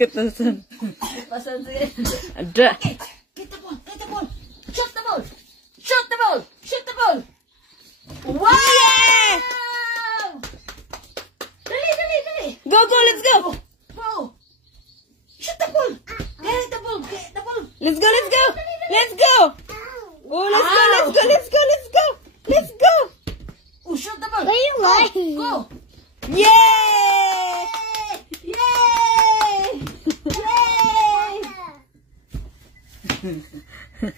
katasan. Pasan sige. Ada. Okay, get the ball, get the ball. Shoot the ball. Shoot the ball. Shoot the ball. Wow! Yeah! Dali, dali, dali. Go, go, let's go. Go. Shoot the ball. Get the ball, get the ball. Let's go, let's go. Let's go. Oh, let's go, let's go, let's go, let's go. Let's go. Oh, shoot the ball. What are you Go, lying? go. Yay! Yay! Yay!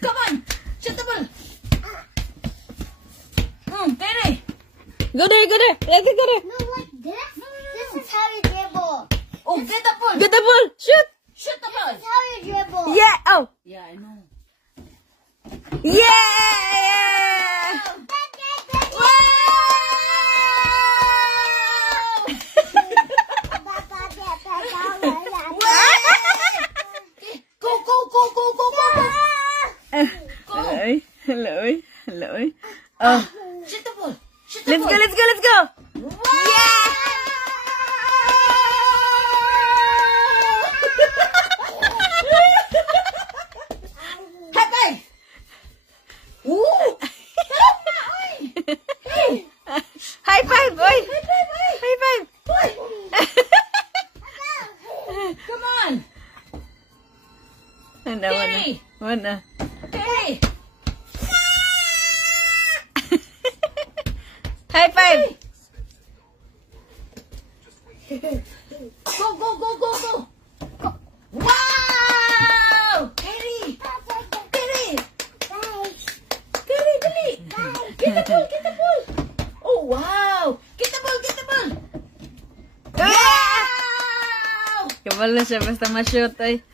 Come on, shoot the ball. Terry. Go there, go there. Let's go there. No, like this? This is how you dribble. Oh, get the ball. Get the ball. Shoot. Shoot the ball. This is how you dribble. Yeah. Oh. Yeah, I know. Yeah. Go, go, go, go, go, go, go. Hello. Hello. Oh. Shoot the ball. Shoot the Let's ball. go, let's go, let's go. Yeah. High five. Woo. High five, boy. High five. Come on. Mana. Terry. High five. Go, go, go, go, go. Wow. Terry. Terry. Terry, dali. Get the ball, get the ball. Oh, wow. Get the ball, get the ball. Wow. Kabalo siya basta ma-shoot ay.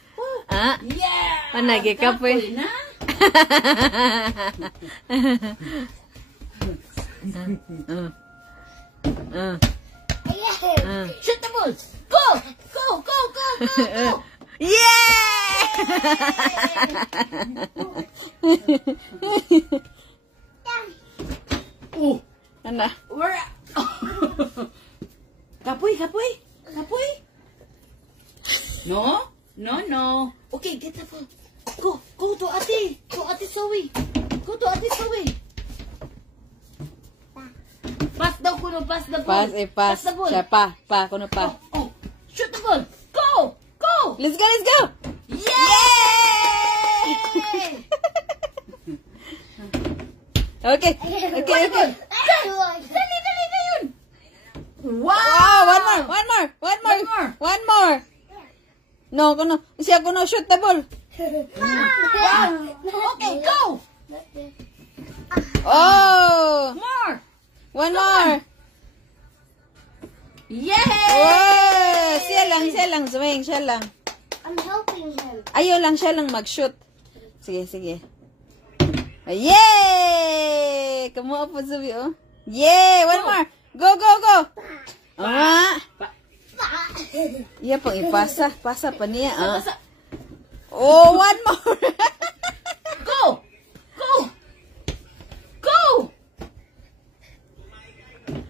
Ah? Yeah. Panagi ka po eh. Na? Shoot the ball. Go, go, go, go, go, go. Yeah! Oh, Ano? where? Kapoy, kapoy, kapoy. No, no, no. Okay, get the ball. Go to Ate. To Ate Zoe. Go to Ate Zoe. Pass daw kuno, pass the ball. Pass. the ball. Siya pa. Kuno pa. Oh, shoot the ball. Go, go. Let's go, let's go! Yay! Okay. Volleyball. Dali na yun. Wow! Wow, one more. No, kuno. Siya kuno shoot the ball. Wow! Okay, go! Oh! More! One more. Yay! Wow! Siya lang. Swing, siya lang. I'm helping him. Ayaw lang siya lang mag-shoot. Sige. Yay! Kumuha po sabi, oh. Yay! One more. Go. Ah! Iya pang ipasa. Pasa pa niya, ah. Oh, one more. Go!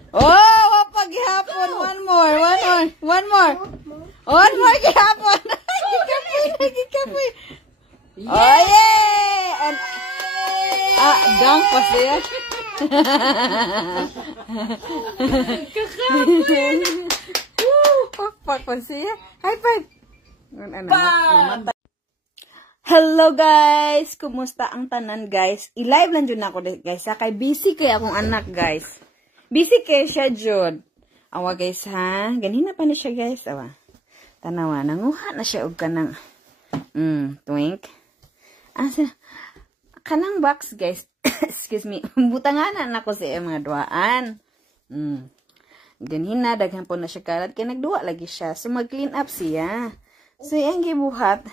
Oh, paghihapon. One more. One more gihapon. Gikapoy. Oh, yay! And, dunk pa siya. Pakpak pa siya. High five. Hello guys! Kumusta ang tanan guys? I-live lang dyan ako guys ha. Kay busy kay akong anak guys. Busy kay siya dyan. Awa guys ha. Ganina pa na siya guys. Awa. Tanawa. Nanguha na siya og kanang twink. Kanang box guys. Excuse me. Butanganan ako sa mga duaan. Ganina. Daghan po na siya kalat. Kaya nagduwa lagi siya. So mag-clean up siya. So yung gibuhat.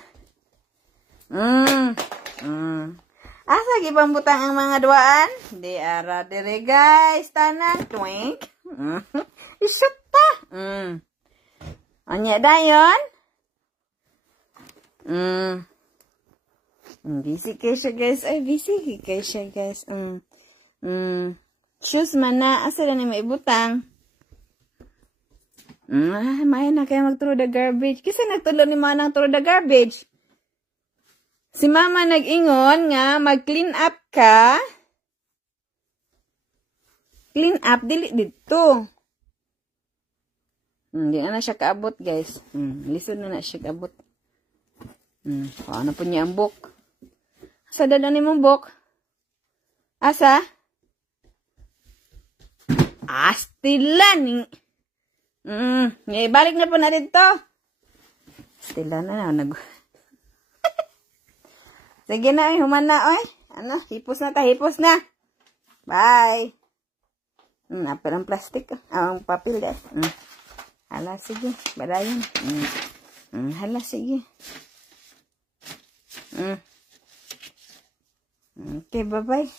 Asa gibang butang ang mga duaan? Di ara dire guys, tanan twink. Isot pa. Anya dayon? Busy kay siya guys. Ay, busy kay siya guys. Shoes man na. Asa na may ibutang? May na kayo mag-throw the garbage. Kasi nagtulo ni Manang throw the garbage. Si Mama nag-ingon nga mag-clean up ka. Clean up, dili dito. Hindi na siya kaabot, guys. Lisod na siya kaabot. Ano po niya ang book? Asa dada ni mong book? Asa? Astila ni. Balik na po na dito. Astila na nag. Sige na, human na, oy. Ano, hipos na ta, hipos na. Bye. Apel ang plastic, ang papel deh. Hala, sige, badayan. Hala, sige. Okay, bye-bye.